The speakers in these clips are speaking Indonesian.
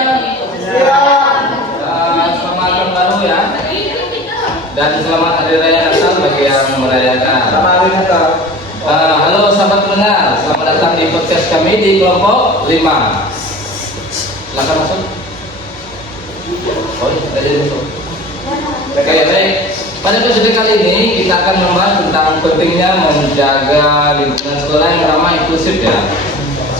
Selamat tahun baru ya. Dan selamat hari raya Natal bagi yang merayakan. Selamat hari Natal. Halo sahabat pendengar, selamat datang di podcast kami di kelompok 5. Silakan masuk. Oh, kita jadi masuk. Oke, baik. Pada episode kali ini kita akan membahas tentang pentingnya menjaga lingkungan sekolah yang ramah inklusif ya.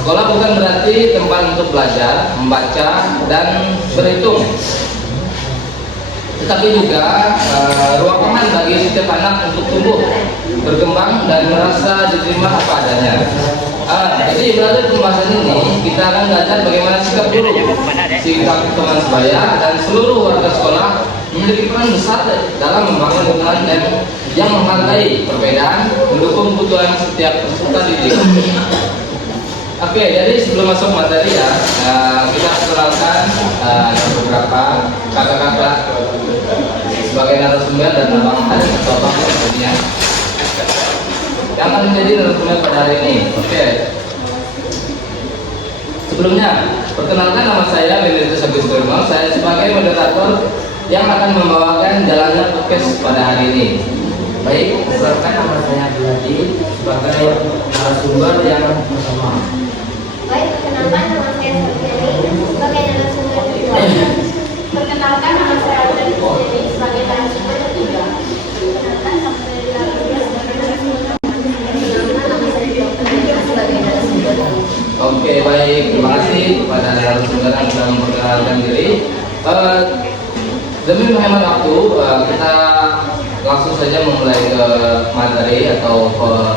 Sekolah bukan berarti tempat untuk belajar, membaca, dan berhitung, tetapi juga ruang aman bagi setiap anak untuk tumbuh, berkembang, dan merasa diterima apa adanya. Jadi melalui pembahasan ini kita akan belajar bagaimana sikap guru, sikap teman sebaya, dan seluruh warga sekolah memiliki peran besar dalam membangun lingkungan yang menghargai perbedaan, mendukung kebutuhan setiap peserta didik. Oke, jadi sebelum masuk materi ya, kita perkenalkan beberapa kakak-kakak sebagai narasumber dan abang ada atau abang sebelumnya yang akan menjadi narasumber pada hari ini. Oke. Sebelumnya, perkenalkan nama saya Beneditus Agus Durmo. Saya sebagai moderator yang akan membawakan jalannya podcast pada hari ini. Baik, perkenalkan nama saya Abduladi sebagai narasumber yang pertama. Baik, perkenalkan nama saya Sarjani sebagai narasumber kedua. Perkenalkan nama saya Abduladi sebagai narasumber ketiga. Perkenalkan nama saya Abduladi sebagai narasumber sebagai narasumber. Oke, baik. Terima kasih kepada narasumber yang sudah memperkenalkan diri. Demi menghemat waktu, kita langsung saja memulai ke materi atau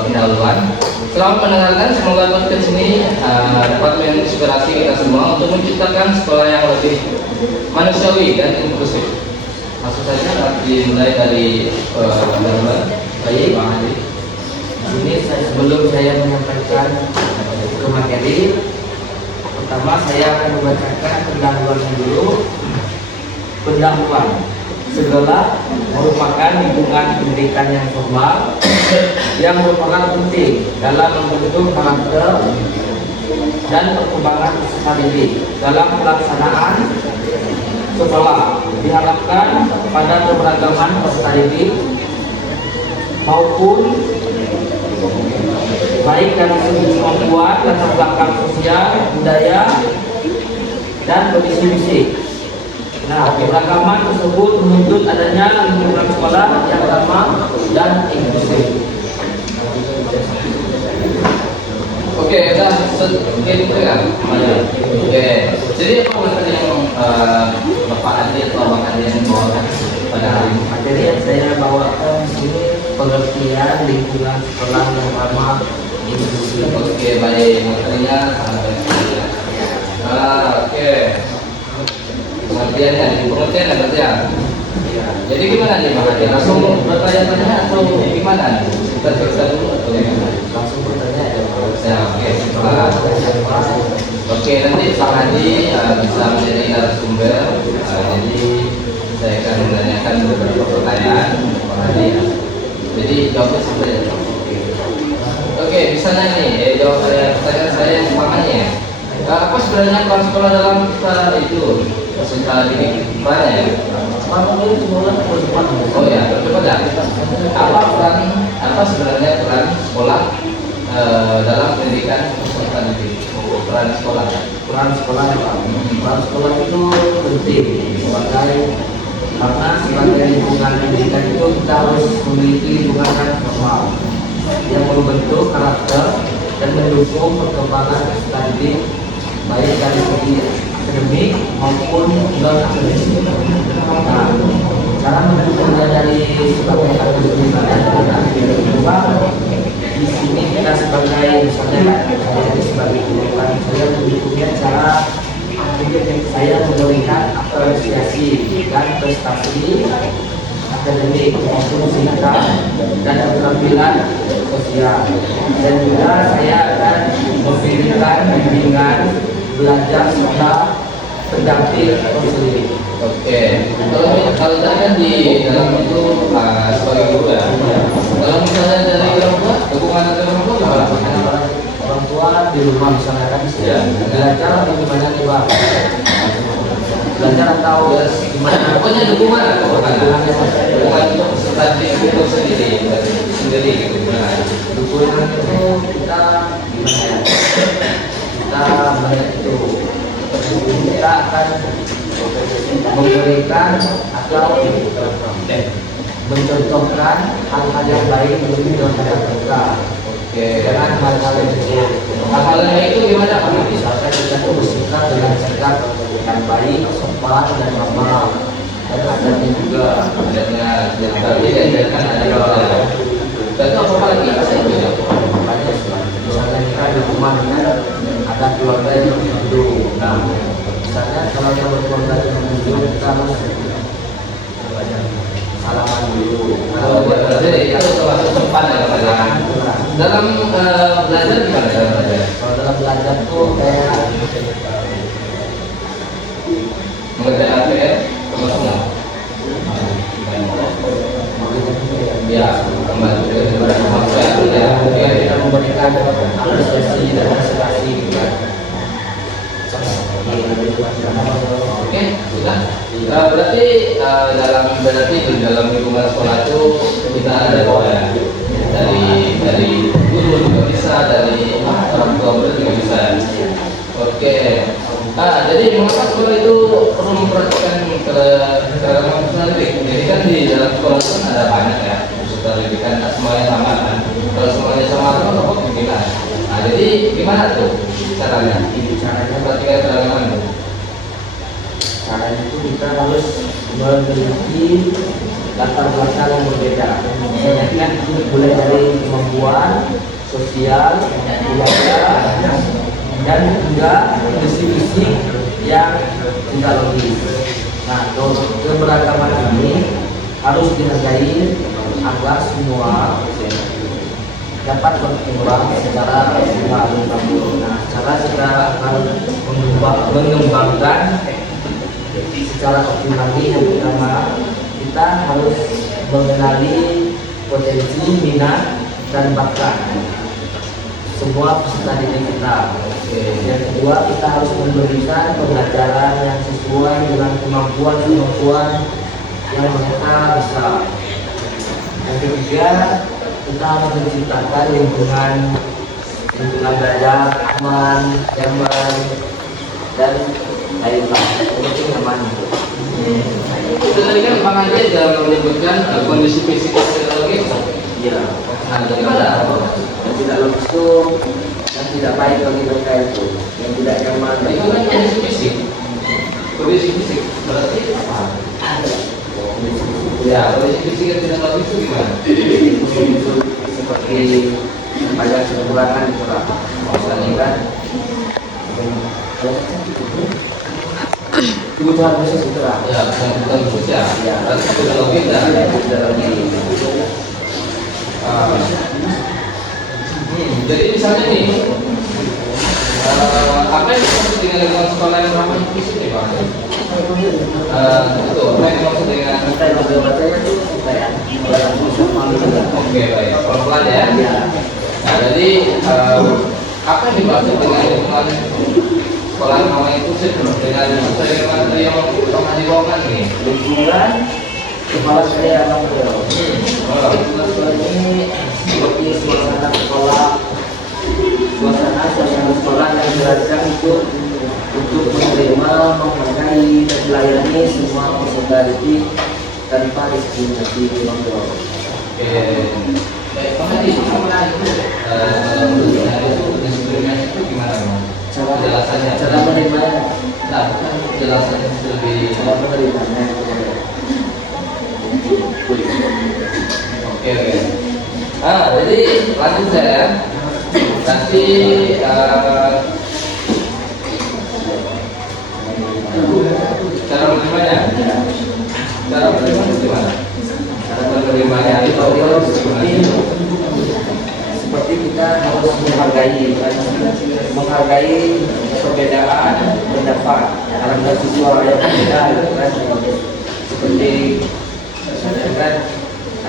pendahuluan. Selamat mendengarkan, semoga podcast ini dapat menginspirasi kita semua untuk menciptakan sekolah yang lebih manusiawi dan inklusif. Langsung saja dimulai dari pendahuluan. Baik, Bang Adi. Ini sebelum saya menyampaikan ke materi, pertama saya akan membacakan pendahuluannya dulu. Pendahuluan segala merupakan lingkungan pendidikan yang formal yang merupakan penting dalam membentuk karakter dan perkembangan peserta didik. Dalam pelaksanaan sekolah diharapkan pada keberagaman peserta didik maupun baik dari segi kemampuan, latar belakang sosial, budaya, dan kondisi fisik. Nah, keberagaman tersebut menuntut adanya lingkungan sekolah yang ramah dan inklusif. Oke, udah sedikit kan? Oke, jadi apa materi yang Bapak Adi atau Bang Adi yang bawakan pada hari ini? Materi yang saya bawakan di sini pengertian lingkungan sekolah yang ramah inklusif. Oke, baik. Materinya sangat baik ya. Oke. Pengertiannya, pengertian ya berarti ya. Jadi gimana nih Bang Adi? Langsung bertanya-tanya atau gimana nih? Kita cerita dulu atau gimana? Langsung bertanya ya. Ya, oke. Oke, nanti Bang Adi bisa menjadi narasumber. Jadi saya akan menanyakan beberapa pertanyaan Bang Adi. Jadi jawabnya sebenarnya. Oke, misalnya nih, jawab pertanyaan saya yang pertamanya ya. Apa sebenarnya peran sekolah dalam itu peserta didik perannya ya? Oh ya, percepat ya. Apa sebenarnya peran sekolah dalam pendidikan peserta didik? Peran sekolah. Peran sekolah itu penting karena sebagai lingkungan pendidikan itu kita harus memiliki lingkungan yang formal yang membentuk karakter dan mendukung perkembangan peserta didik baik dari segi akademik maupun non akademik. Nah, cara mendukungnya dari sebagai akademik di sini kita sebagai misalnya sebagai guru saya mendukungnya cara saya memberikan apresiasi dan prestasi akademik maupun singkat dan keterampilan sosial, dan juga saya akan memberikan bimbingan belajar serta pendamping konseling. Oke, kalau tadi kan di dalam itu sebagai guru ya. Kalau misalnya dari orang tua, dukungan dari orang tua gimana? Orang tua di rumah misalnya kan belajar bagaimana nih Pak? belajar atau gimana? Pokoknya dukungan lah, dukungan untuk peserta didik itu sendiri gitu. Dukungan itu kita gimana ya? Kita banyak itu kita akan memberikan atau mencontohkan hal-hal yang baik untuk masyarakat kita. Oke, Jangan hal-hal yang buruk. hal-hal yang baik itu gimana Pak? Misalkan kita tuh bersikap dengan sikap yang baik, sopan dan ramah, dan adabnya juga. Adanya tapi diajarkan ada Tentu apa lagi saya punya. Makanya misalnya kita di rumah kan ada keluarga yang berkunjung. Nah, misalnya kalau yang berkeluarga yang berkunjung kita harus salaman dulu. Kalau berarti itu termasuk sopan ya Pak. Dalam belajar gimana dalam belajar? Kalau dalam belajar tuh kayak Mengerjakan PR termasuk nggak? Ya, membantu kepada masyarakat ya. kita memberikan apresiasi dan hasilasi gitu kan. Oke, sudah. Berarti di dalam lingkungan sekolah itu kita ada dua ya. Dari guru juga bisa, dari orang tua murid juga bisa. Oke. Jadi mengapa sekolah itu perlu memperhatikan keragaman pendidik? Jadi kan di dalam sekolah itu kan ada banyak ya peserta pendidikan, semuanya sama kan. Kalau semuanya sama itu apa pimpinan? Nah, jadi gimana tuh caranya? Caranya Perhatikan keragaman itu. Caranya itu kita harus memiliki latar belakang yang berbeda. Misalnya kan mulai dari kemampuan sosial, budaya, dan juga kondisi fisik yang tidak logis. Nah, keberagaman ini harus dihargai agar semua dapat berkembang secara optimal. Nah, cara kita harus mengembangkan secara optimal ini yang pertama kita harus mengenali potensi, minat, dan bakat semua peserta didik kita. Yang kedua, kita harus memberikan pembelajaran yang sesuai dengan kemampuan yang mereka bisa. Yang ketiga, kita harus menciptakan lingkungan belajar aman, nyaman, dan baiklah. Itu nyaman. Tadi kan Bang Ade sudah menyebutkan kondisi fisik dan psikologis. Iya. Nah, bagaimana? Yang tidak logis itu yang tidak baik bagi mereka itu, yang tidak nyaman. Itu kan kondisi fisik. Kondisi fisik berarti apa? Ya, kondisi fisik yang tidak bagus itu gimana? Seperti banyak kekurangan itu lah. Misalnya kan kebutuhan khusus itu lah. Ya, bukan khusus ya. Ya, Berarti psikologis ya. tidak lagi. Jadi misalnya nih, apa yang dimaksud dengan lingkungan sekolah yang ramah inklusif ya Pak? Itu apa yang dimaksud dengan? Kita yang bacanya itu kayak orang khusus malu juga. Oke baik, pelan-pelan ya. Ya, Nah jadi apa yang dimaksud dengan lingkungan sekolah yang ramah inklusif dengan materi yang pernah dibawakan nih? lingkungan kepala saya anak lingkungan sekolah ini seperti suasana sekolah yang dijelaskan itu untuk menerima, menghargai, dan melayani semua peserta didik tanpa diskriminasi. Oke, baik Pak Hadi, itu diskriminasi itu gimana Bang? Penjelasannya. Cara menerimanya, Nah, bukan penjelasannya lebih. cara menerimanya. Oke. Jadi lanjut saya. Nanti cara menerimanya. Cara menerimanya gimana? Cara menerimanya itu Seperti kita harus menghargai perbedaan pendapat karena siswa yang berbeda kan seperti kan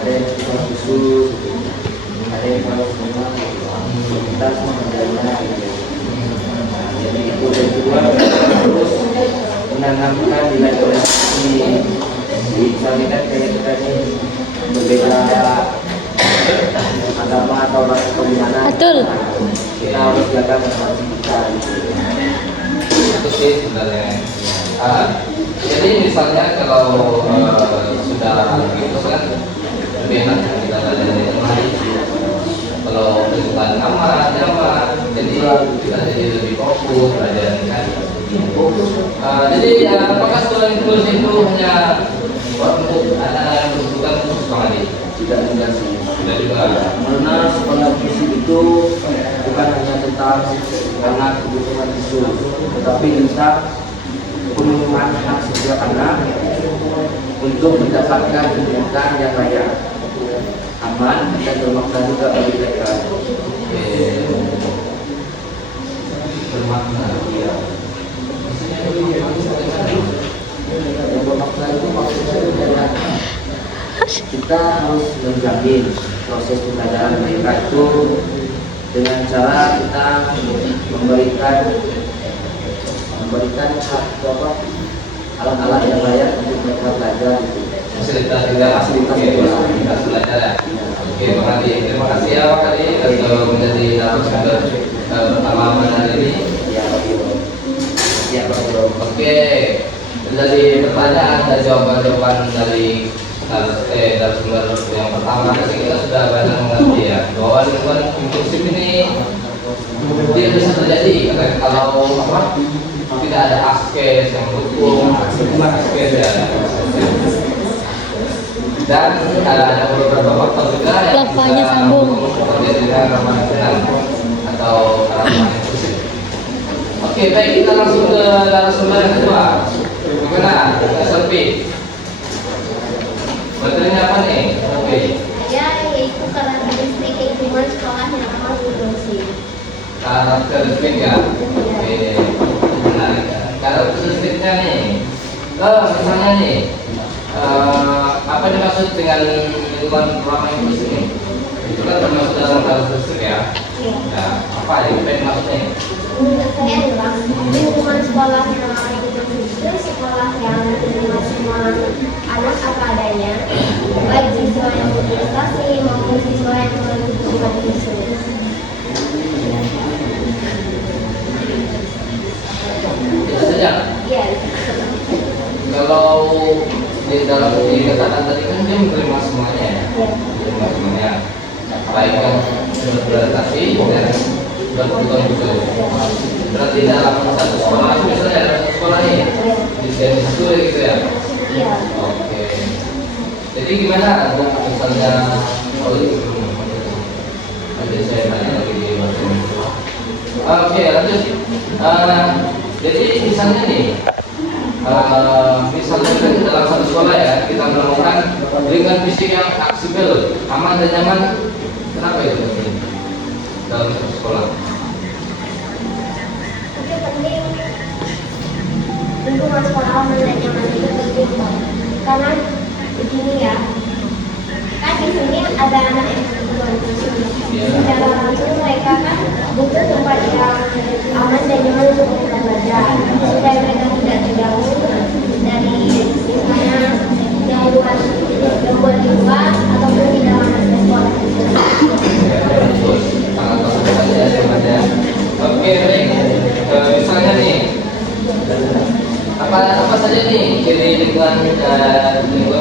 ada yang siswa khusus, ada yang kalau semua kita harus menghargainya. Jadi itu dan kedua kita harus menanamkan nilai toleransi misalnya kayak kita ini berbeda agama atau ras atau gimana, Betul. kita harus jaga toleransi kita. Itu sih sebenarnya. Jadi misalnya kalau sudah gitu kan lebih enak kita belajar di tempat. Kalau kesukaan nyaman, jadi kita jadi lebih fokus belajar kan. Jadi apakah sekolah inklusi itu hanya untuk anak-anak yang berkebutuhan khusus Bang Adi? Tidak juga sih. Tidak juga. Karena sekolah inklusif itu bukan hanya tentang anak kebutuhan khusus, tetapi tentang pemenuhan hak setiap anak untuk mendapatkan pendidikan yang layak, aman, dan bermakna juga bagi mereka. Bermakna. Iya. Yang bermakna itu maksudnya adalah kita harus menjamin proses pembelajaran mereka itu dengan cara kita memberikan alat-alat yang layak untuk mereka belajar. Fasilitas juga fasilitas belajar ya. Oke, Bang Adi, terima kasih ya Bang Adi untuk menjadi narasumber pertama hari ini. Ya, Bro. Oke, dari pertanyaan dan jawaban-jawaban dari narasumber yang pertama tadi kita sudah banyak mengerti ya bahwa lingkungan inklusif ini tidak bisa terjadi kalau tidak ada askes yang mendukung, askes ya. Dan ada beberapa faktor juga yang Lavanya bisa sambung. terjadinya ramah lingkungan atau ramah inklusif. Oke, baik, kita langsung ke narasumber yang kedua. Gimana? SLP. Materinya apa nih? Oke. Ya, yaitu karakteristik lingkungan sekolah yang ramah inklusi. Karakteristik ya. Oke. Menarik. Karakteristiknya nih. Misalnya nih, apa yang dimaksud dengan lingkungan ramah inklusif ini? Itu kan termasuk dalam karakteristik ya. Nah, apa yang dimaksudnya? Menurut saya adalah lingkungan sekolah yang ramah inklusif itu sekolah yang menerima semua anak apa adanya, baik siswa yang berprestasi maupun siswa yang mengalami kebutuhan khusus. Itu saja. Iya. Kalau di dalam dikatakan tadi kan dia menerima semuanya ya. Iya. Menerima semuanya. Baik yang berprestasi dan berkebutuhan khusus. Berarti dalam satu sekolah itu misalnya ada satu sekolah nih di situ gitu ya. Iya. Oke. Jadi gimana untuk misalnya nanti saya tanya lagi di waktu. Oke, lanjut. Jadi misalnya nih, misalnya dalam satu sekolah ya kita menemukan lingkungan fisik yang aksibel, aman dan nyaman. Kenapa itu penting dalam satu sekolah? Itu penting. Lingkungan sekolah aman dan nyaman itu penting karena begini ya, kan di sini ada anak yang berkebutuhan khusus. Secara langsung mereka kan butuh tempat yang aman dan nyaman untuk mereka belajar supaya mereka tidak terganggu dari misalnya gangguan di luar ataupun di dalam sekolah. Oke, baik. Misalnya nih, apa saja nih jadi lingkungan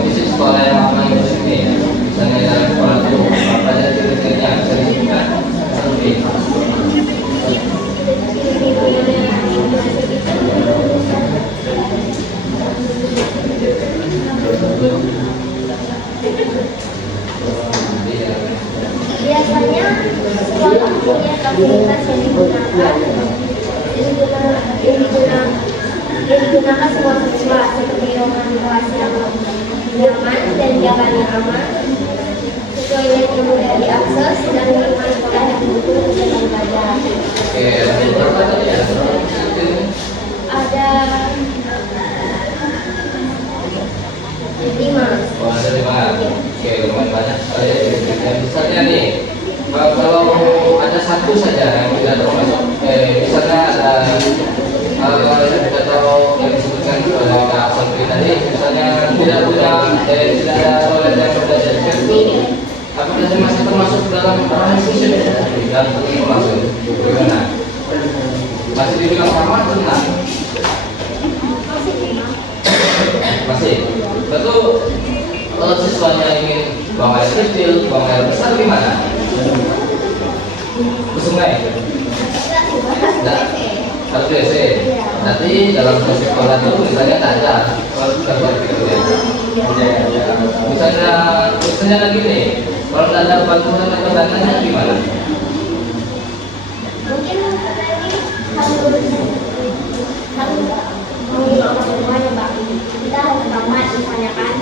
fisik sekolah yang aman di sini? Misalnya dalam sekolah itu apa saja ciri-cirinya bisa disebutkan? Biasanya sekolah punya fasilitas yang digunakan semua siswa seperti ruangan kelas yang nyaman dan jalan yang aman, toilet yang mudah diakses dan lingkungan sekolah yang mendukung kegiatan belajar. Oke, berapa tadi ya? Ada 5. Oh, ada 5. Oke, lumayan banyak. Misalnya nih, kalau ada satu saja yang tidak termasuk, misalnya ada hal yang tidak tahu yang disebutkan sampaikan kepada Kak Santri tadi, misalnya tidak punya, tidak ada toilet yang sudah jadi itu, apakah saya masih termasuk dalam orang muslim? Dan termasuk, bagaimana? Masih dibilang sama atau tidak? Masih. Tentu kalau siswanya ingin buang air kecil, buang air besar gimana? Ke sungai? Tidak. Harus WC. Nanti dalam proses sekolah itu misalnya tak ada. Misalnya lagi nih, kalau tidak ada bantuan atau dananya gimana? Mungkin lagi harus menggunakan semuanya Pak. Kita harus banget misalnya kan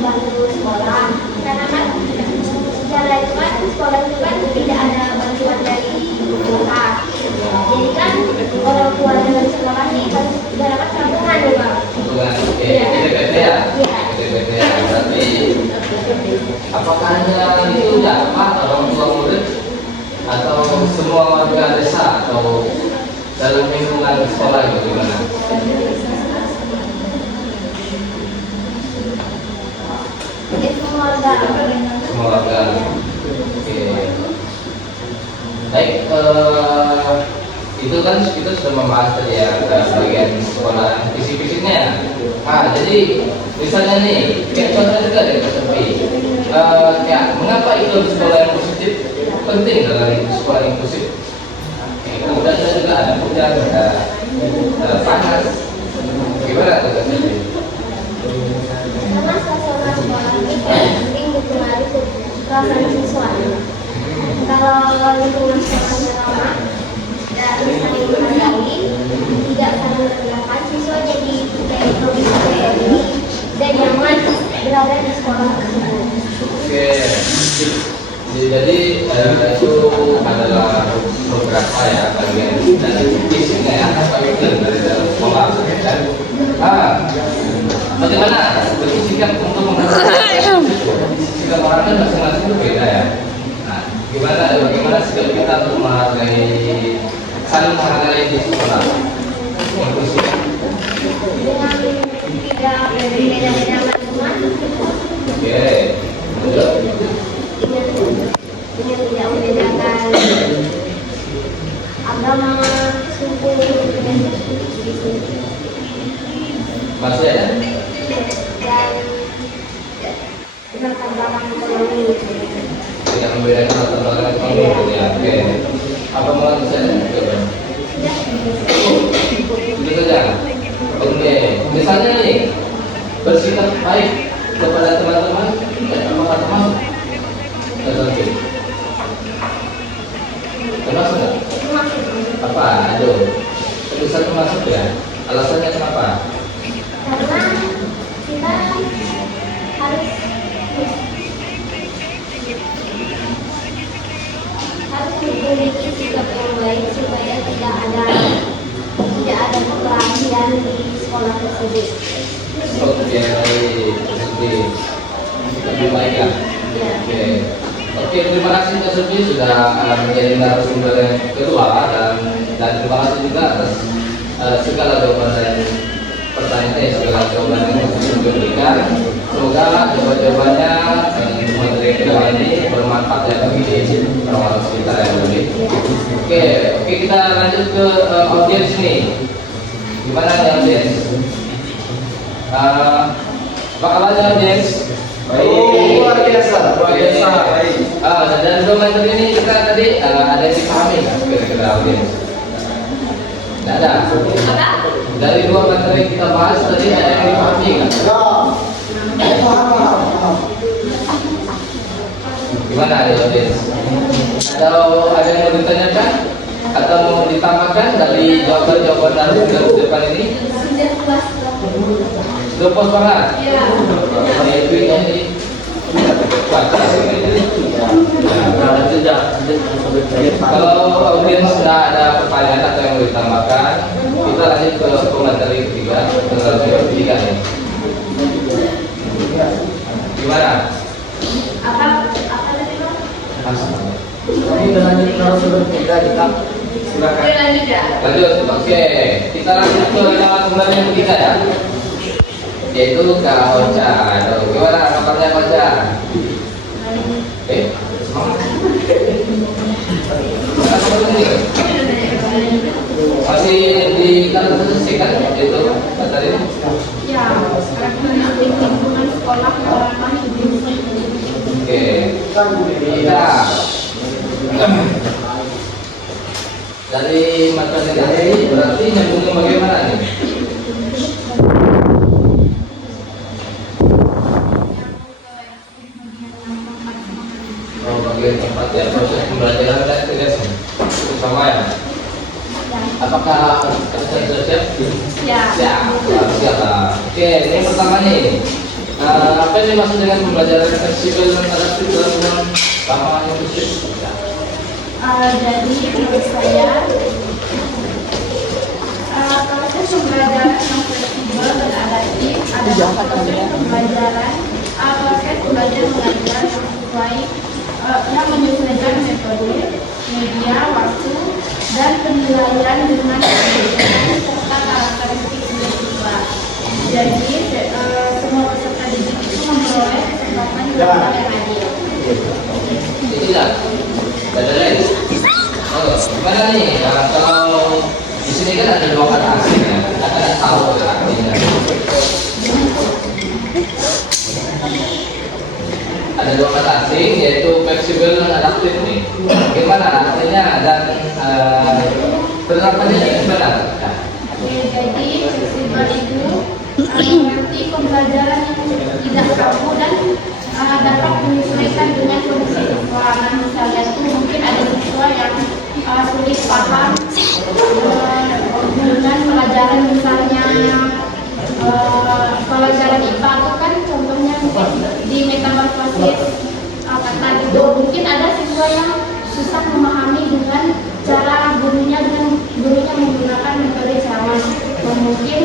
bantu sekolah karena kan secara itu kan sekolah itu kan tidak ada bantuan dari kota. Jadi kan orang tua dengan sekolah ini harus dapat tabungan ya Pak. Tabungan, oke, DPP ya? DPP ya, berarti apakah hanya itu ya Pak, orang tua murid atau semua warga desa atau dalam lingkungan sekolah itu gimana? Jadi semua warga. Semua warga. Oke. Baik, itu kan kita sudah membahas tadi ya bagian sekolah fisik-fisiknya. Nah, jadi misalnya nih, kayak contoh juga dari Pak ya, mengapa iklim sekolah yang positif penting dalam sekolah inklusif? Kemudian juga ada hujan, ada panas. Gimana tuh Kak? Karena suasana sekolah ini penting dipengaruhi perasaan siswa. Kalau lingkungan sekolahnya ramah dan saling menghargai, tidak saling merendahkan, siswa jadi lebih dan nyaman berada di sekolah tersebut. Oke. Jadi itu adalah beberapa ya bagian dari fisiknya ya, bagian dari dalam sekolah kan. Bagaimana bersikap untuk menghargai sikap orang kan masing-masing berbeda ya. Nah, bagaimana sikap kita untuk menghargai, saling menghargai di sekolah? Inklusif. Dengan tidak berbeda-beda teman. Oke. Lanjut. Dengan tidak membedakan agama, suku, Masih ada? dan latar belakang ekonomi. Tidak membedakan latar belakang ekonomi gitu ya. Oke. Apa mau bisa? Itu saja. Oke. Misalnya nih, bersikap baik kepada teman-teman, apakah termasuk? Termasuk. Termasuk nggak? Apa? Aduh. Tulisan termasuk ya. Alasannya kenapa? Karena kita harus memiliki sikap yang baik supaya tidak ada kekerasan di sekolah tersebut. Oke, lebih baik ya. Oke. Oke, terima kasih Mbak Sufi sudah menjadi narasumber yang kedua dan terima kasih juga atas segala jawaban dan pertanyaan segala jawaban yang sudah diberikan. Semoga jawaban-jawabannya materi kedua ini bermanfaat ya bagi orang-orang sekitar yang lebih. Oke, kita lanjut ke audiens nih. Gimana nih audiens? Apa kabarnya audiens? Baik, luar biasa. Baik. Dan dua materi ini kita tadi ada yang dipahami kan kira-kira audiens? Tidak ada. Dari dua materi kita bahas tadi ada yang dipahami kan? Gimana ya audiens? Atau ada yang mau ditanyakan atau mau ditambahkan dari jawaban-jawaban narasumber depan ini? Sudah puas banget? Kalau audiens sudah ada pertanyaan atau yang mau ditambahkan, kita lanjut ke materi ketiga, ketiga nih. Gimana? Apa tadi Bang? Ini lanjut narasumber ketiga kita Silakan. Oke, lanjut ya. Lanjut, oke. Kita lanjut ke nama kembar yang ketiga ya. Yaitu Kak Ocha. Aduh, gimana kabarnya Kak Ocha? Semangat. Mana kabarnya nih? Masih di kantor sih kan? Itu materi ini. Ya, karena di lingkungan sekolah masih belum. Oke. Kita dari materi tadi berarti nyambungnya bagaimana nih? Oh, bagian tempat ya proses pembelajaran dan kegiatan sama ya. Apakah sudah siap? Ya. Siap, siap. Oke, ini pertama nih. Apa yang dimaksud dengan pembelajaran fleksibel dan adaptif dalam pemahaman musik? Jadi menurut saya proses pembelajaran yang fleksibel dan adaptif adalah proses pembelajaran proses belajar mengajar yang sesuai yang menyesuaikan metode, media, waktu, dan penilaian dengan kebiasaan serta karakteristik siswa. Jadi semua peserta didik itu memperoleh kesempatan yang adil. Jadi lah, ada lain. Oh, gimana nih? Kalau di sini kan ada dua kata asing ya, kita kan tahu artinya. Ada dua kata asing yaitu fleksibel dan adaptif nih. Gimana artinya dan penerapannya gimana? Jadi fleksibel itu berarti pembelajaran yang tidak kaku dan dapat menyesuaikan dengan kondisi siswa. Nah, misalnya itu mungkin ada siswa yang sulit paham dengan pelajaran misalnya pelajaran IPA itu kan contohnya di metamorfosis kata gitu. Mungkin ada siswa yang susah memahami dengan cara gurunya menggunakan metode cara. Mungkin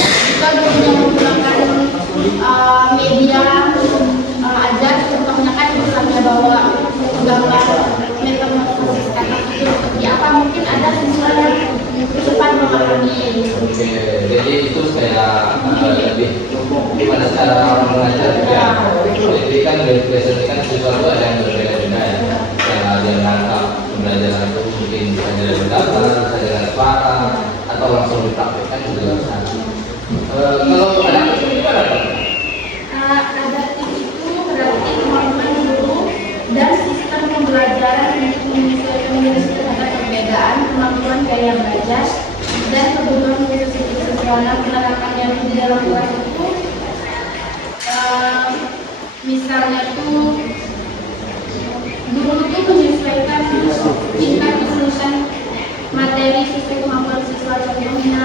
jika gurunya menggunakan media ajar, contohnya kan misalnya bawa gambar metamorfosis kata itu seperti apa, mungkin ada siswa yang cepat memahami. Oke, jadi itu saya lebih gimana cara orang mengajar ya. Jadi kan biasanya kan siswa itu ada yang berbeda-beda ya. Yang ada yang nangkap pembelajaran itu mungkin bisa dengan gambar, bisa dengan suara, atau langsung dipraktekkan juga bisa. Kalau ada gimana Pak? Adaptif itu berarti kemampuan guru dan sistem pembelajaran untuk menyesuaikan terhadap perbedaan kemampuan gaya belajar dan kebutuhan khusus siswa. Penerapan yang di dalam kelas itu misalnya itu guru itu menyesuaikan tingkat kesulusan materi sesuai kemampuan siswa. Contohnya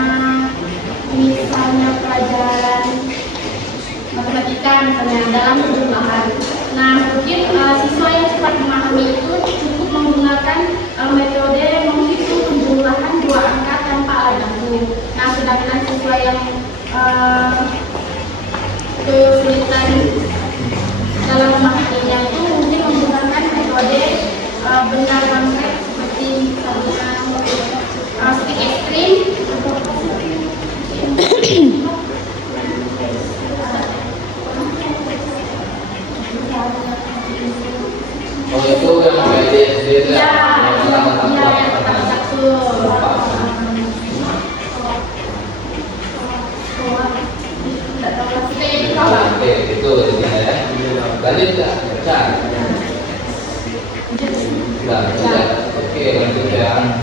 misalnya pelajaran matematika misalnya dalam penjumlahan. Nah, mungkin siswa yang cepat memahami itu cukup menggunakan metode menghitung penjumlahan dua angka tanpa alat bantu. Nah, sedangkan siswa yang kesulitan dalam memahaminya itu mungkin menggunakan metode benda konkret seperti misalnya stick ekstrim. Oh itu yang kayak di SD itu ya? Yang taksur. Oke, itu intinya ya. Lanjut ya, Cak. Sudah. Oke, lanjut ya.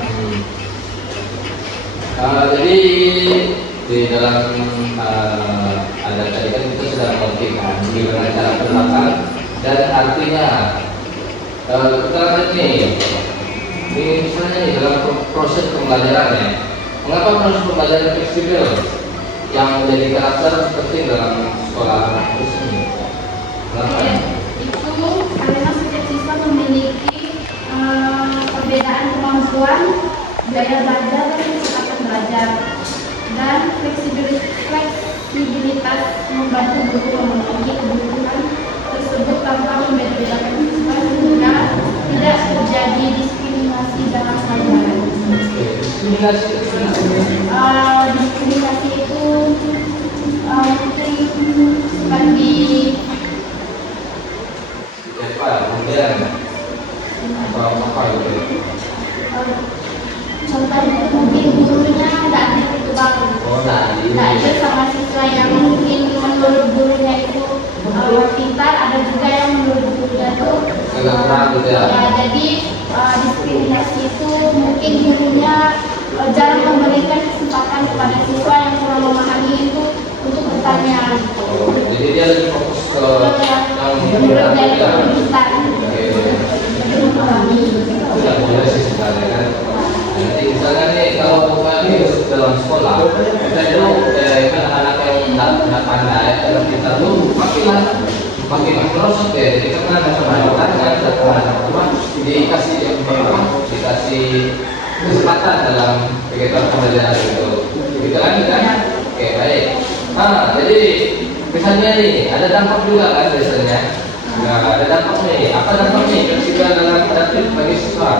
Jadi di dalam ada tadi kan kita sudah mengertikan gimana cara penerapan dan artinya. Kita lihat nih, ini misalnya nih dalam proses pembelajarannya, mengapa proses pembelajaran fleksibel yang menjadi karakter penting dalam sekolah ini? Kenapa? Itu karena setiap siswa memiliki perbedaan kemampuan, gaya belajar dan kecepatan belajar, dan fleksibilitas membantu guru memenuhi kebutuhan tersebut tanpa membeda-bedakan siswa sehingga tidak terjadi diskriminasi diskriminasi dalam pelajaran. Diskriminasi itu sebenarnya. Diskriminasi itu mungkin seperti Apa? Kemudian apa gitu? contohnya mungkin gurunya nggak adil itu bang. Oh, tadi. Nggak adil sama siswa yang mungkin menurut gurunya itu pintar, ada juga yang menurut gurunya itu Agak kurang gitu ya. jadi diskriminasi itu mungkin gurunya jarang memberikan kesempatan kepada siswa yang kurang memahami itu untuk bertanya. Oh, jadi dia lebih fokus ke yang Menurut kurang dari gitu ya. pintar. Oke. Itu nggak boleh sih sebenarnya kan. Nanti misalnya nih kalau masuk dalam sekolah, kita itu anak-anak yang nggak pandai dalam kita tuh makin merosot ya. Jadi karena masyarakat kan dikasih kesempatan dalam kegiatan pembelajaran itu. Gitu kan? Oke, baik. Nah, jadi misalnya nih ada dampak juga kan biasanya. Nah, ada dampak nih. Apa dampaknya fleksibel dalam adaptif bagi siswa?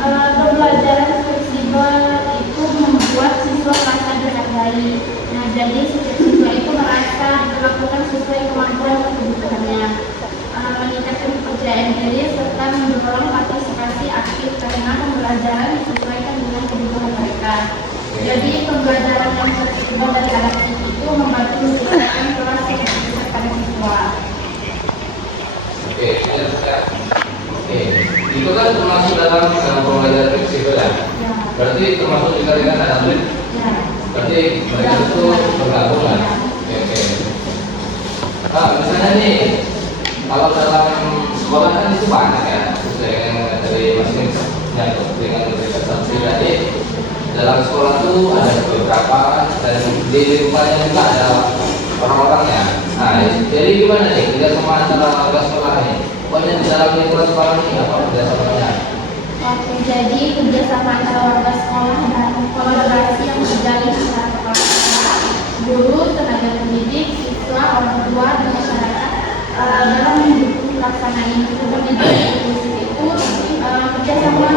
Pembelajaran fleksibel itu membuat siswa merasa dihargai. Nah, jadi setiap siswa itu merasa dilakukan sesuai kemampuan dan kebutuhannya. Meningkatkan kepercayaan diri serta mendorong partisipasi aktif karena pembelajaran disesuaikan dengan kebutuhan mereka. Jadi pembelajaran yang fleksibel dan adaptif itu membantu menciptakan kelas yang bisa pada siswa. Oke, oke. Itu kan termasuk dalam pembelajaran fleksibel ya. Berarti termasuk juga dengan adaptif. Ya. Berarti mereka itu bergabung kan? Oke. Nah, misalnya nih, kalau dalam sekolah kan itu banyak ya, sesuai dengan dari masing-masing dengan organisasi tadi. Dalam sekolah tuh ada beberapa dan di lingkungannya juga ada orang-orangnya. Nah, jadi gimana nih kerjasama antara warga sekolah ini? Pokoknya di dalam lingkungan sekolah ini apa kerjasamanya? Oke, jadi kerjasama antara warga sekolah dan kolaborasi yang terjalin antara kepala sekolah, guru, tenaga pendidik, siswa, orang tua, dan masyarakat dalam mendukung pelaksanaan inklusi itu kerjasama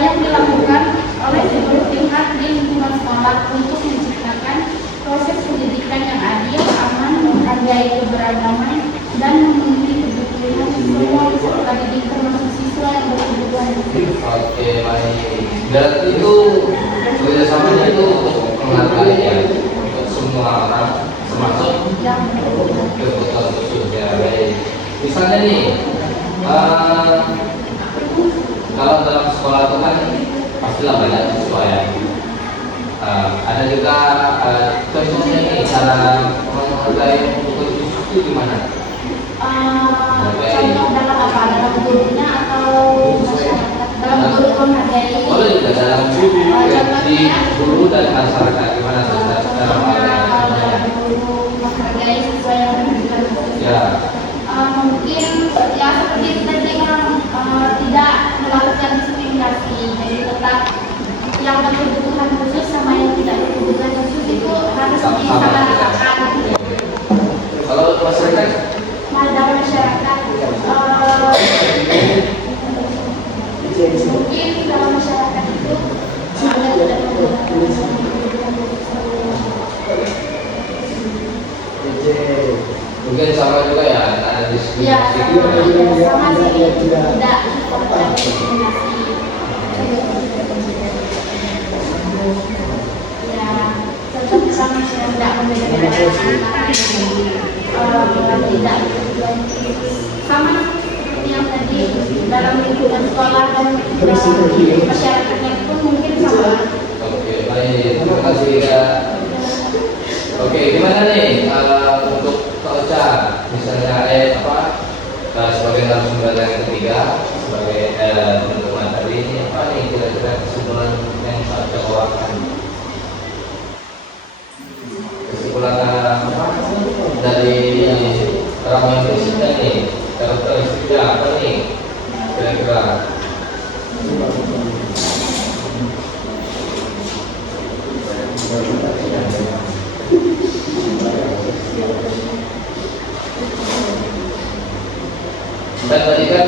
yang dilakukan oleh seluruh pihak di lingkungan sekolah untuk menciptakan proses pendidikan yang adil, aman, menghargai keberagaman, dan memenuhi kebutuhan semua peserta didik termasuk siswa yang berkebutuhan khusus. Oke, baik. Berarti itu kerjasamanya itu menghargai ya untuk semua orang termasuk Yang kebutuhan khusus ya. Baik. Misalnya nih, kalau dalam sekolah itu kan pastilah banyak siswa ya. Ada juga contohnya nih cara menghargai kebutuhan khusus itu gimana? contoh dalam apa? Dalam gurunya atau masyarakat? Dalam guru menghargai. Boleh juga dalam di guru dan masyarakat gimana cara menghargai? Guru menghargai siswa yang berkebutuhan khusus. Ya. Mungkin ya seperti itu tadi kan tidak melakukan diskriminasi, jadi tetap yang berkebutuhan khusus sama yang tidak berkebutuhan khusus itu harus disamaratakan. Kalau masyarakat Dalam masyarakat mungkin dalam masyarakat itu ada tidak berkebutuhan khusus. mungkin sama juga ya ada Ya, diskriminasi. sama sih tidak diskriminasi. Ya, tetap sama yang tidak membedakan tidak sama seperti yang tadi dalam lingkungan sekolah dan masyarakatnya pun mungkin sama. Oke, baik. Terima kasih ya. Oke, gimana nih untuk Ocha misalnya sebagai narasumber yang ketiga sebagai teman-teman tadi ini apa nih kira-kira kesimpulan yang saya bawakan? Kesimpulan apa dari orang yang berisika nih karakteristiknya apa nih kira-kira? Dan tadi kan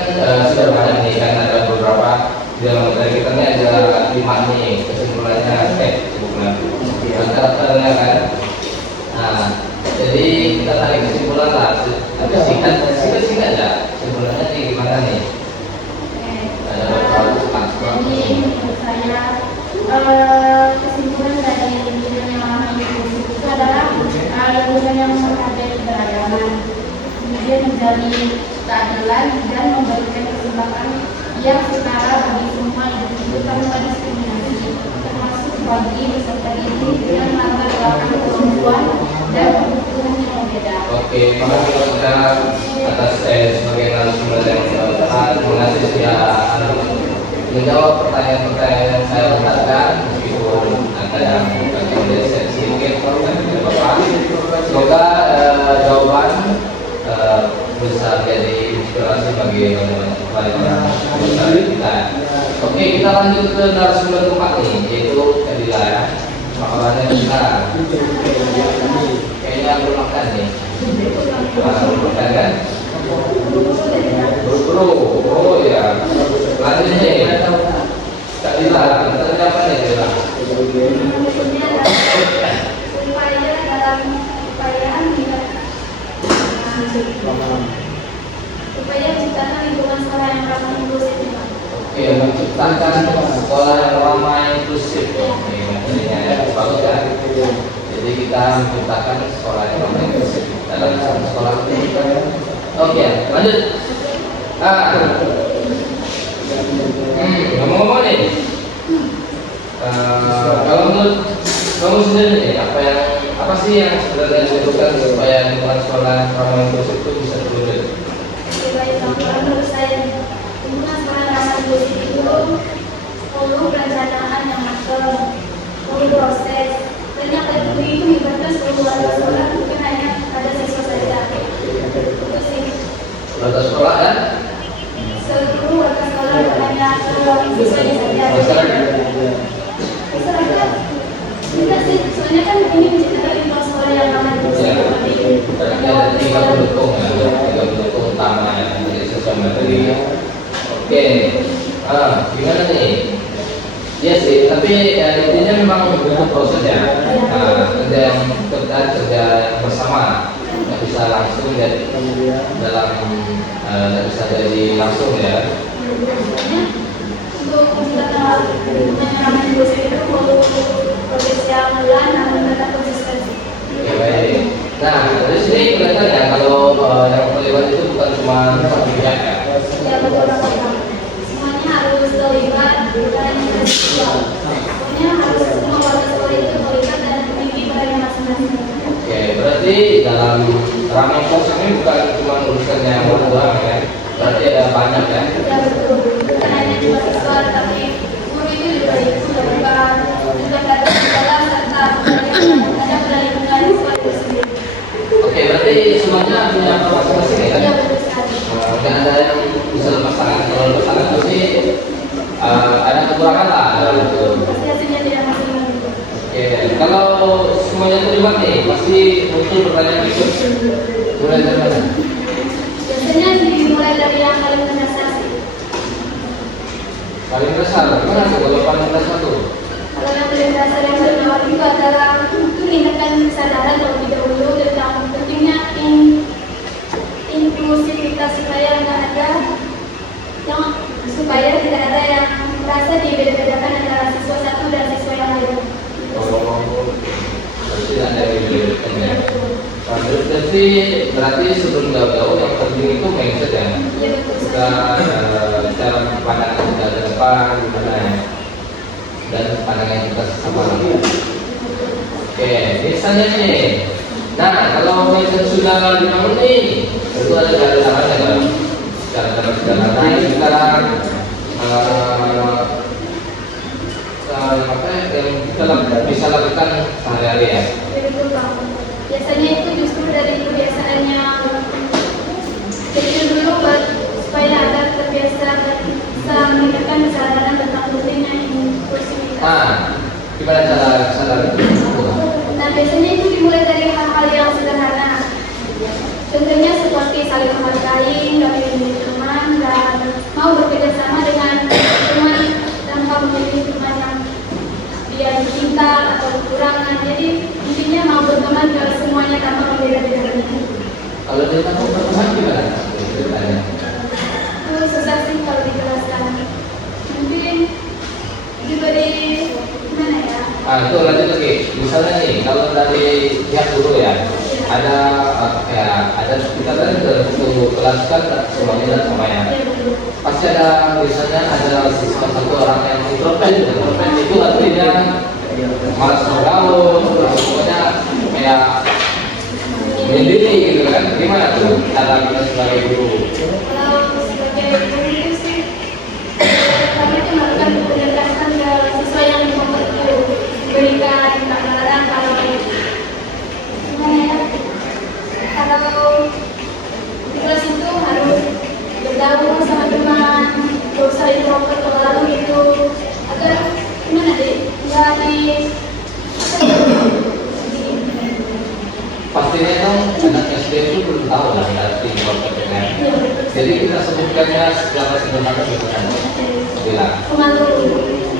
sudah banyak nih kan ada beberapa di dalam materi kita ini ada 5 nih kesimpulannya karakternya kan. Nah, jadi kita tarik kesimpulan lah. Tapi singkat ya. Kesimpulannya nih gimana nih? Ada beberapa Jadi menurut saya kesimpulan dari bimbingan yang lama itu adalah bimbingan yang menghargai keberagaman, kemudian menjalin keadilan dan memberikan kesempatan yang setara bagi semua individu tanpa diskriminasi, termasuk bagi peserta didik yang latar belakang kemampuan dan kebutuhan yang berbeda. Oke, makasih Pak atas sebagai narasumber yang tepat mengasih ya menjawab pertanyaan-pertanyaan yang saya lontarkan meskipun ada yang meleset sedikit dan tidak apa-apa. Semoga jawaban bisa jadi inspirasi bagi banyak pelajar kita. Oke, kita lanjut ke narasumber keempat nih, yaitu Kadila ya. Makanannya kita kayaknya belum makan nih. Belum makan kan? Bro, oh ya. Lanjut nih. Kadila, kita apa nih Kadila? Upaya dalam upayaan upaya menciptakan lingkungan sekolah yang ramah inklusif. Oke, menciptakan sekolah yang ramah inklusif. Oke, materinya ya, bagus ya. Jadi kita menciptakan sekolah yang ramah inklusif dalam sekolah. Oke, lanjut. Ngomong-ngomong nih, kalau menurut kamu sendiri nih, apa sih yang sebenarnya dibutuhkan supaya lingkungan sekolah ramah inklusif itu bisa terwujud? Baik, menurut saya lingkungan sekolah ramah inklusif itu perlu perencanaan yang matang, perlu proses, dan yang kedua itu melibatkan seluruh warga sekolah, bukan hanya pada siswa saja. Itu sih. Warga sekolah ya? Seluruh warga sekolah, bukan hanya siswanya saja. Masyarakat juga sih, soalnya kan ini menciptakan lingkungan sekolah yang ramah inklusif. Berarti ada 3 pendukung ya, 3 pendukung utama ya, dari siswa materi. Oke, gimana nih? Iya sih, tapi intinya memang butuh proses ya. Kerja yang kerja bersama, nggak bisa langsung ya dalam nggak bisa jadi langsung ya. Untuk menciptakan lingkungan yang ramah inklusif itu perlu proses yang pelan namun tetap konsistensi. Oke, baik. Nah, dari sini kelihatan ya kalau yang terlibat itu bukan cuma satu pihak ya. Ya betul Pak. Semuanya harus terlibat dan pokoknya harus semua warga sekolah itu terlibat dan memiliki perannya masing-masing. Oke, berarti dalam ramah inklusif ini bukan cuma urusannya yang doang ya. Berarti ada banyak ya. Ya betul. Bukan hanya cuma siswa tapi guru itu juga ikut terlibat datang di dalam serta ada peran lingkungan siswa itu sendiri. Oke, berarti semuanya punya peran masing-masing ya. Ya betul sekali. Dan ada yang bisa lepas tangan. Kalau lepas tangan pasti ada kekurangan lah dalam itu. Pasti hasilnya tidak maksimal. Oke, kalau semuanya terlibat nih, pasti muncul pertanyaan itu. Mulai dari mana? Biasanya dimulai dari yang paling mendasar sih. Paling besar, mana tuh kalau paling besar tuh? Kalau yang paling dasar yang paling awal itu adalah meningkatkan kesadaran terlebih dahulu tentang pentingnya inklusivitas supaya tidak ada yang merasa dibeda-bedakan antara siswa satu dan siswa yang lain. Berarti ada yang dibedakan ya. Berarti sebelum jauh-jauh yang penting itu mindset ya. Iya betul. Kita cara pandangan kita ke depan gimana ya, dan pandangan kita sama. Oke, misalnya nih. Nah, kalau mindset sudah dibangun nih, tentu ada cara-caranya kan. Cara-cara kita yang kita bisa lakukan sehari-hari ya. Iya betul Pak. Biasanya itu justru dari kebiasaan yang kecil dulu supaya agar terbiasa dan bisa meningkatkan kesadaran tentang pentingnya inklusivitas. Gimana cara sadar itu? Nah, biasanya itu dimulai dari hal-hal yang sederhana. Contohnya seperti saling menghargai, nggak memilih teman, teman dan mau bekerja sama dengan teman tanpa memilih teman yang dia cinta atau kekurangan. Jadi intinya mau berteman ke semuanya tanpa membeda-bedakan. Kalau dia tak mau berteman gimana ceritanya? Itu susah sih kalau dijelaskan. Mungkin diberi mana ya? Itu lanjut lagi. Misalnya nih, kalau dari pihak guru ya, ada kita tadi untuk kelas kan semuanya dan semuanya. Pasti ada misalnya ada satu orang yang introvert itu artinya malas bergaul, pokoknya kayak menyendiri gitu kan. Gimana tuh cara kita sebagai guru? Kalau sebagai guru itu sih kami itu melakukan pendekatan sesuai yang diberikan gambaran kalau gimana ya, kalau di kelas itu harus bergaul sama teman, gak usah introvert terlalu gitu, agar gimana deh, nggak di Pastinya kan anak SD itu belum tahu lah arti introvert kan. Jadi kita sebutkannya secara sederhana gitu kan. Bilang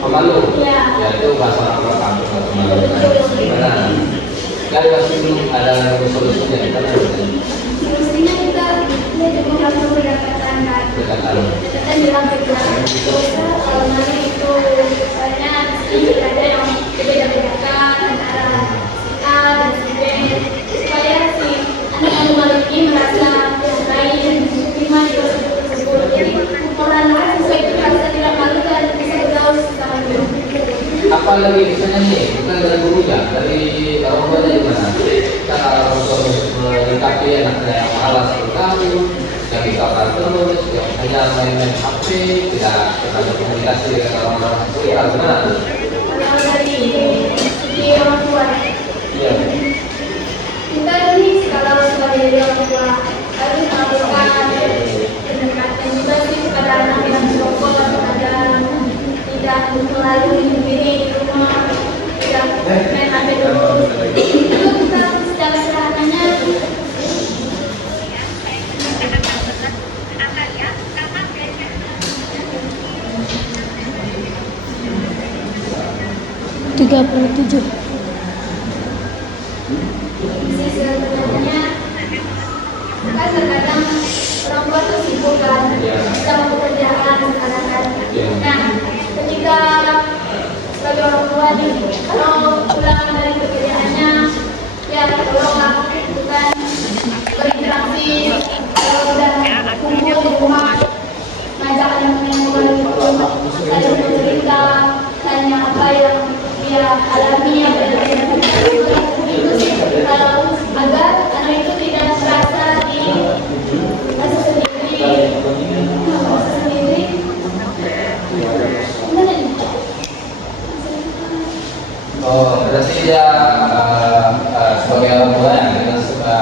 pemalu. Ya. Ya itu bahasa orang kampung atau pemalu. Benar. Kan masih belum ada solusinya kita mestinya kita juga harus berdekatan kan. Berdekatan. Berdekatan dalam pikiran. Kalau nanti itu misalnya tidak ada yang berbeda-bedakan antara si A dan si B, supaya si anak malu ini merasa dihargai dan diterima di kelas tersebut. Jadi orang lain sesuai itu merasa tidak malu dan bisa bergaul sama dia. Apalagi misalnya nih, bukan dari gurunya, dari orang tuanya gimana? Cara orang tua melengkapi anaknya yang malas bergaul, yang dikawal terus, yang hanya main-main HP, tidak ada komunikasi dengan orang-orang sekitar, gimana tuh? Kalau dari segi orang tua, Iya. kita ini kalau sebagai orang tua harus melakukan pendekatan juga sih kepada anak yang merokok, agar tidak terlalu sendiri di rumah, tidak main HP dulu. Itu kita secara sederhananya sih sebenarnya kan terkadang orang tua tuh sibuk kan sama pekerjaan sekarang kan. Nah, ketika sebagai orang tua nih, kalau pulang dari pekerjaannya, ya tolonglah bukan berinteraksi. Kalau udah kumpul di rumah, ngajak anak-anak yang baru saling bercerita, tanya apa yang dia alami, apa yang dia lakukan. Itu sih kalau agar anak itu tidak merasa merasa sendiri. Gimana nih? Oh, berarti dia sebagai orang tua yang kita suka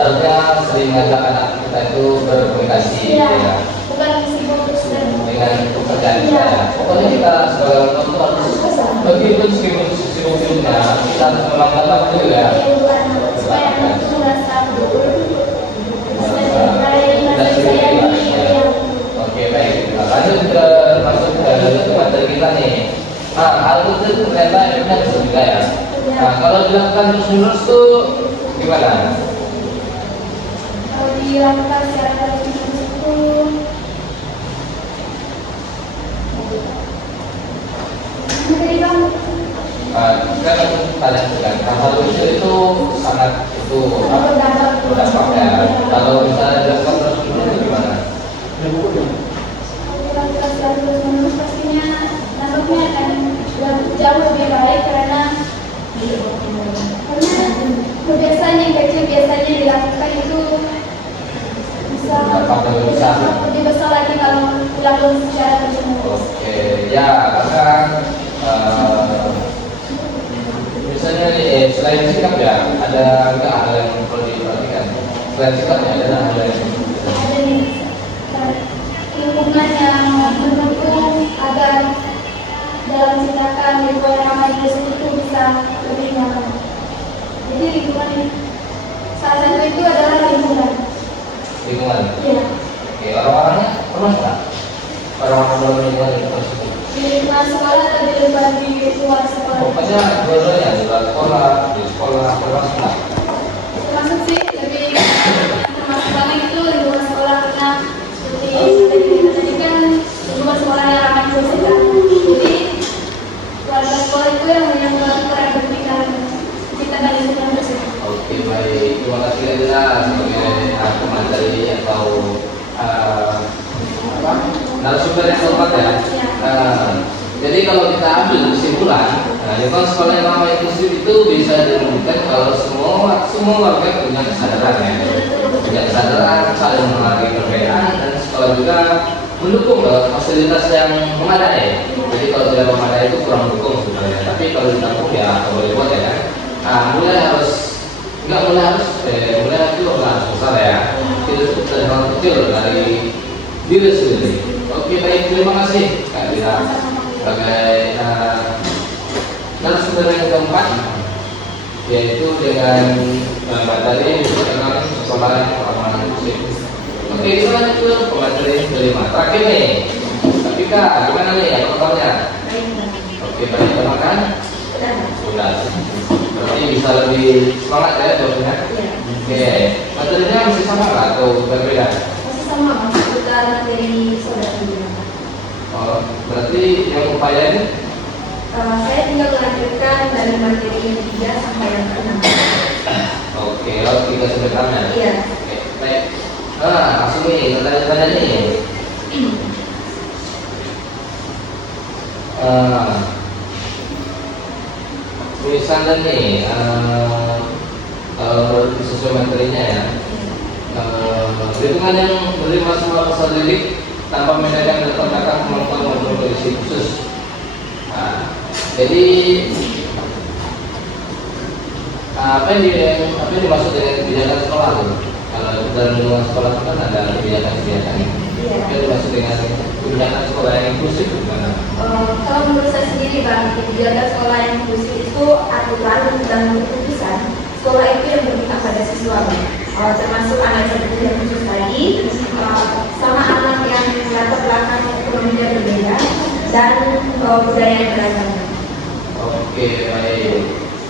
harusnya sering ngajak anak kita itu berkomunikasi Iya, ya, bukan sibuk terus dan dengan pekerjaan kita. Ya. Pokoknya kita sebagai orang tua itu harus meskipun sibuk-sibuknya kita harus meluangkan waktu ya. supaya anak itu merasa Kita sendiri ya. Oke baik. Nah, lanjut ke masuk ke materi kita nih. Nah, hal itu ternyata benar juga ya. Nah, kalau dilakukan terus-menerus tuh gimana? kalau dilakukan secara terus-menerus itu menjadi bang Kan kalian bilang hal itu sangat itu berdampak ya. Kalau misalnya dilakukan terus-menerus gimana? dilakukan secara terus-menerus pastinya dampaknya akan jauh lebih baik karena kebiasaan yang kecil biasanya dilakukan itu bisa lebih besar lagi kalau dilakukan secara terus-menerus. Oke, ya karena misalnya selain sikap ya, ada nggak hal yang perlu diperhatikan? Selain sikapnya ada hal yang Ada nih lingkungan yang mendukung agar dalam menciptakan lingkungan ramah itu bisa lebih nyaman. Jadi lingkungan salah satu itu adalah lingkungan. lingkungan. Iya. Oke, orang-orangnya pernah nggak? Orang-orang dalam lingkungan itu tersebut. Di luar sekolah atau di luar sekolah? Pokoknya dua-duanya di luar sekolah, di sekolah, termasuk nggak? Termasuk sih lebih termasuk banget itu di luar sekolah karena seperti tadi kan di luar sekolah yang ramai kursi kan. Jadi keluarga sekolah itu yang melakukan berpikiran kita dari lingkungan tersebut. Oke, baik. Terima kasih Anda sebagai pemateri atau apa? Narasumber yang tepat ya. Jadi kalau kita ambil kesimpulan, lingkungan sekolah yang ramah inklusif itu bisa diwujudkan kalau semua warga punya kesadaran ya, punya kesadaran saling menghargai perbedaan dan sekolah juga mendukung fasilitas yang memadai. Jadi kalau tidak memadai itu kurang mendukung sebenarnya. Tapi kalau didukung ya boleh buat ya. Mulai harus besar ya. Tidak cukup dari hal kecil dari diri sendiri. Oke, baik, terima kasih Kak Dira sebagai narasumber yang keempat, yaitu dengan materi tentang sekolah yang ramah inklusif. Oke, kita lanjut ke pemateri kelima. Terakhir nih, tapi Kak, gimana nih performanya? Oke, baik, teman-teman. Sudah. Berarti bisa lebih semangat ya jawabnya. Oke, materinya masih sama nggak atau berbeda? Masih sama mas, kita materi saudara juga. Oh, berarti yang upayain? Saya tinggal melanjutkan dari materi yang 3 sampai yang ke-6. Oke, lalu 3 sampai 6 ya? Iya. Oke, baik. Langsung nih, tanya-tanya nih. Misalnya nih, sesuai materinya ya. Lingkungan yang menerima semua peserta didik tanpa membedakan latar belakang kemampuan maupun kondisi khusus. Jadi apa yang dimaksud dengan kebijakan sekolah tuh? Kalau dalam lingkungan sekolah itu kan ada kebijakan-kebijakan. Apa yang dimaksud dengan kebijakan sekolah yang inklusif gimana? Kalau menurut saya sendiri Bang, kebijakan sekolah yang inklusif itu aturan dan keputusan sekolah itu yang berpihak pada siswa, termasuk anak yang khusus tadi, sama anak yang latar belakang ekonominya berbeda dan budaya yang beragam. Oke, baik.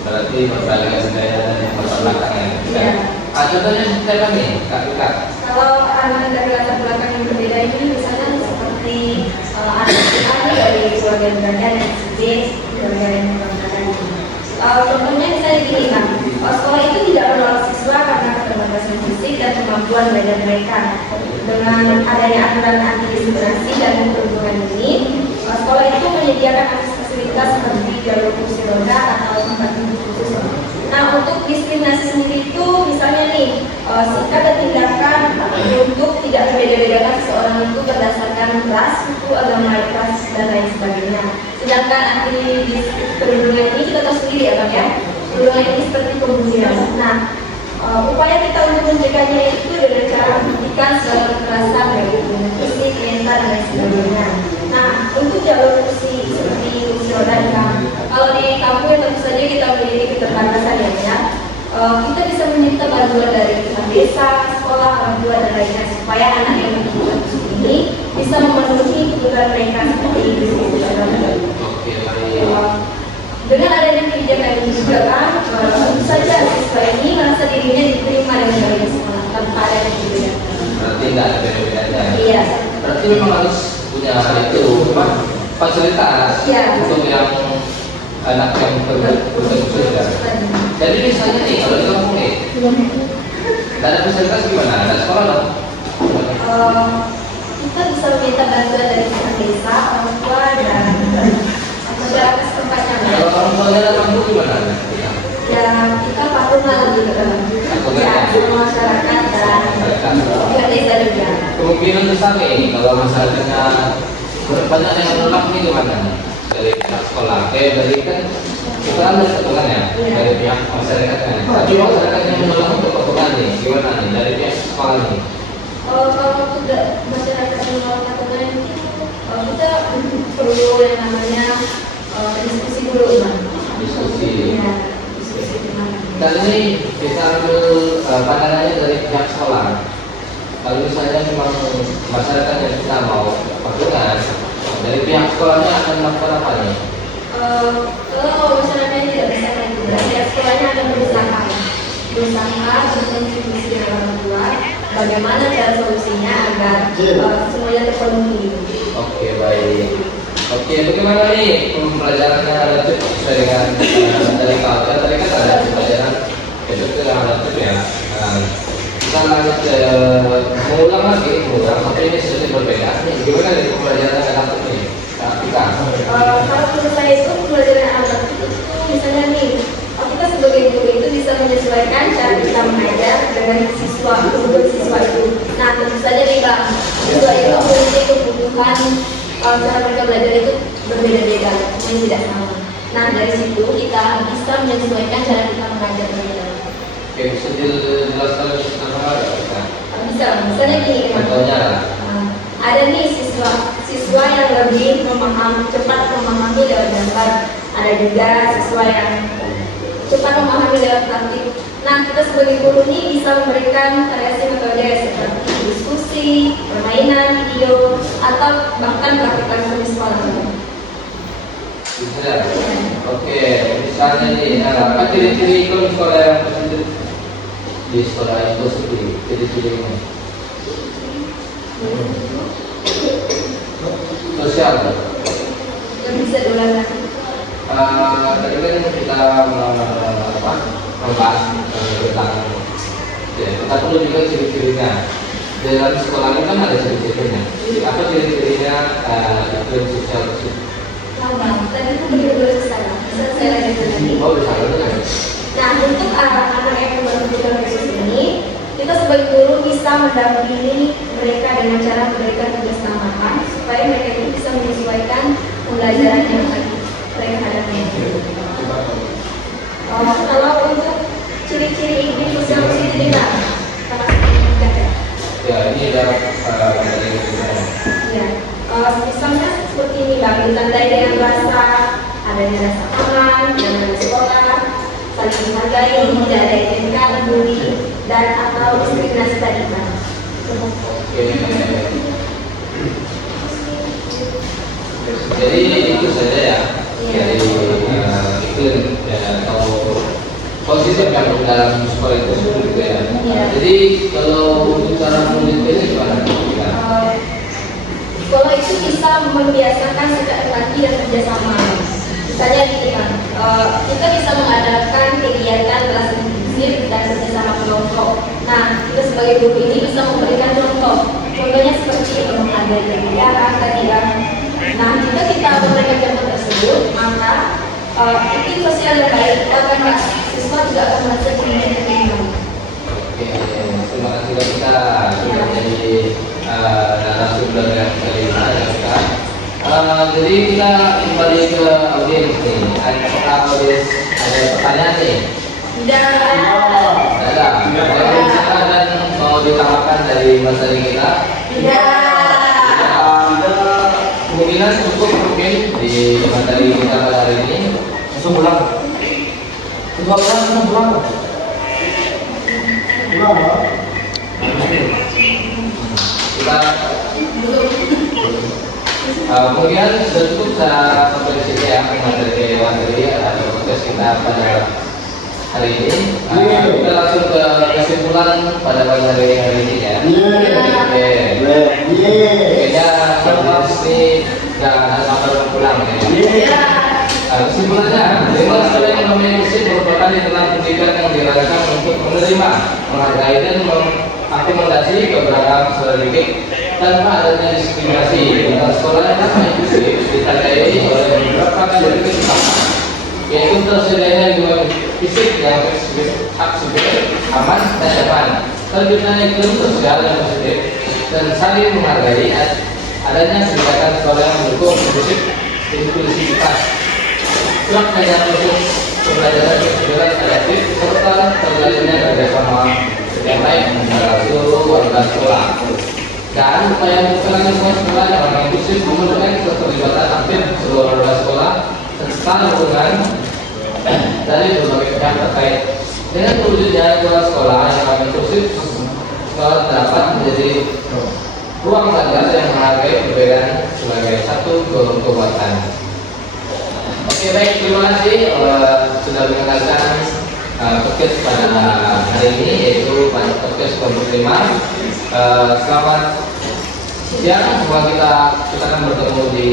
Berarti perbedaan budaya dan latar belakang ya. Contohnya seperti apa nih, Kak? Kalau anak dari latar belakang yang berbeda ini misalnya seperti anak kita dari keluarga berada dan keluarga yang berada. Contohnya misalnya gini kan, sekolah itu tidak menolak siswa karena keterbatasan fisik dan kemampuan belajar mereka. Dengan adanya aturan anti diskriminasi dan perlindungan ini, sekolah itu menyediakan akses fasilitas seperti jalur kursi roda atau tempat duduk khusus. Nah, untuk diskriminasi sendiri itu misalnya nih, sikap dan tindakan untuk tidak membeda-bedakan seseorang itu berdasarkan ras, suku, agama, ras, dan lain sebagainya. Sedangkan anti perlindungan ini kita tahu sendiri ya Bang ya, perlindungan ini seperti pembunuhan. Nah, upaya kita untuk mencegahnya itu dengan cara menghentikan segala kekerasan baik itu fisik, mental, dan lain sebagainya. Nah, untuk jalur kursi seperti kursi roda kalau di kampung tentu saja kita memiliki keterbatasan ya. Kita bisa meminta bantuan dari desa, sekolah, orang tua dan lainnya supaya anak yang membutuhkan kursi ini bisa memenuhi kebutuhan mereka seperti itu. Dengan adanya kebijakan ini juga kan, tentu saja siswa ini merasa dirinya diterima dengan baik di sekolah tanpa ada kebijakan. Berarti tidak ada beda-bedanya. Iya. Berarti memang harus punya itu fasilitas untuk yang anak yang berkebutuhan ya. Jadi misalnya nih kalau di kampung nih, tidak ada fasilitas gimana? Ada sekolah dong? Kita bisa meminta bantuan dari pihak desa, orang tua dan masyarakat setempat. Kalau orang tuanya datang itu gimana? Ya kita patungan lebih ke masyarakat dan pihak desa juga. Kemungkinan besar nih kalau masyarakatnya banyak yang menolak nih gimana? Dari pihak sekolah, dari kan kita ada patungan ya dari pihak masyarakatnya. Tapi masyarakat yang menolak untuk patungan nih gimana nih dari pihak sekolah nih? Kalau tidak masyarakat yang menolak patungan ini kita perlu yang namanya diskusi dulu Bang. Diskusi. Ya, diskusi gimana? Dan ini kita ambil pandangannya dari pihak sekolah. kalau misalnya memang masyarakat yang kita mau patungan, dari pihak sekolahnya akan melakukan apa nih? Kalau masyarakat tidak bisa itu, pihak sekolahnya akan berusaha berkontribusi dengan orang tua. Bagaimana cara solusinya agar semuanya terpenuhi? Oke, baik. Oke, bagaimana nih pembelajarannya lanjut sesuai dengan dari kalau tadi kan ada pembelajaran itu ke lanjut ya. Kita lanjut mengulang tapi ini sedikit berbeda. Nih, gimana nih pembelajaran lanjut ini? Kita. Kalau menurut saya itu pembelajaran anak itu misalnya nih, kita sebagai guru itu bisa menyesuaikan cara kita mengajar dengan siswa itu. Nah, tentu saja nih Bang, siswa itu memiliki kebutuhan cara mereka belajar itu berbeda-beda, yang tidak sama. Nah, dari situ kita bisa menyesuaikan cara kita mengajar mereka. Oke, bisa dijelaskan lebih secara Bisa, misalnya gini kan. Contohnya, Ada nih siswa yang lebih cepat memahami lewat gambar. Ada juga siswa yang cepat memahami lewat praktik. Nah, kita sebagai guru ini bisa memberikan variasi metode seperti diskusi, permainan, video, atau bahkan praktik langsung di sekolah. bisa. Oke, misalnya nih, apa ciri-ciri ikut sekolah yang positif di sekolah itu sendiri? Ciri-cirinya sosial. Yang bisa diulang. Tadi kan kita membahas tentang kita perlu juga ciri-cirinya. Dalam sekolah ini kan ada ciri-cirinya. Apa ciri-cirinya iklim sosial tersebut? Tadi itu benar-benar kesana. Bisa saya lanjutkan lagi. Oh, bisa kan? Nah, untuk anak-anak yang membutuhkan khusus ini, kita sebagai guru bisa mendampingi mereka dengan cara memberikan tugas tambahan supaya mereka itu bisa menyesuaikan pembelajaran yang lagi mereka hadapi. Kalau untuk ciri-ciri iklim sosial sendiri lah, Ya, ini adalah dari kita. ya, misalnya seperti ini Bang, ditandai dengan rasa adanya rasa aman, dengan sekolah, saling menghargai, tidak ada etika, bully, dan atau diskriminasi tadi Bang. Oke. Jadi itu saja ya dari iklim atau positif yang dalam sekolah itu gitu ya. Jadi kalau untuk cara mendidiknya gimana? Sekolah itu bisa membiasakan sikap empati dan kerjasama. Misalnya gini Bang, kita bisa mengadakan kegiatan kelas inklusif dan kerjasama kelompok. Nah, kita sebagai guru ini bisa memberikan contoh. Contohnya seperti menghargai kegiatan tadi Bang. Nah, jika kita memberikan contoh tersebut, maka iklim sosial yang baik akan siswa juga akan merasa diterima. Oke, terima kasih Dok. Kita sudah jadi narasumber yang kelima ya kita. Jadi kita kembali ke audiens nih. Apakah audiens ada pertanyaan nih? Dan Ada. Ada dan mau ditambahkan dari materi kita? Kemungkinan cukup mungkin di materi kita pada hari ini. Langsung pulang. Kedua pulang, langsung pulang. Pulang, Pak. Kita kemudian sudah cukup sampai di sini ya materi atau podcast kita pada hari ini. Kita langsung ke kesimpulan pada hari ini ya. Oke. Kayaknya sampai sini nggak sampai pulang ya. Kesimpulannya, lingkungan sekolah yang memiliki merupakan lingkungan pendidikan yang dirancang untuk menerima, menghargai dan mengakomodasi keberagaman siswa didik tanpa adanya diskriminasi. Lingkungan sekolah yang inklusif ditandai oleh beberapa ciri kesepakat, yaitu tersedianya lingkungan fisik yang fleksibel, aman dan nyaman, terwujudnya iklim sosial yang positif, dan saling menghargai. Adanya kebijakan sekolah yang mendukung inklusivitas, pelaksanaan untuk pembelajaran yang adaptif serta terjalinnya kerjasama yang baik antara seluruh warga sekolah. Dan upaya penciptaan lingkungan sekolah yang inklusif memerlukan keterlibatan aktif seluruh warga sekolah serta dukungan dari berbagai pihak terkait. Dengan terwujudnya lingkungan sekolah yang inklusif, dapat menjadi ruang sadar yang menghargai perbedaan sebagai satu kekuatan. Oke, baik, terima kasih sudah mendengarkan podcast pada hari ini, yaitu pada podcast kelompok 5. Selamat siang, semoga kita akan bertemu di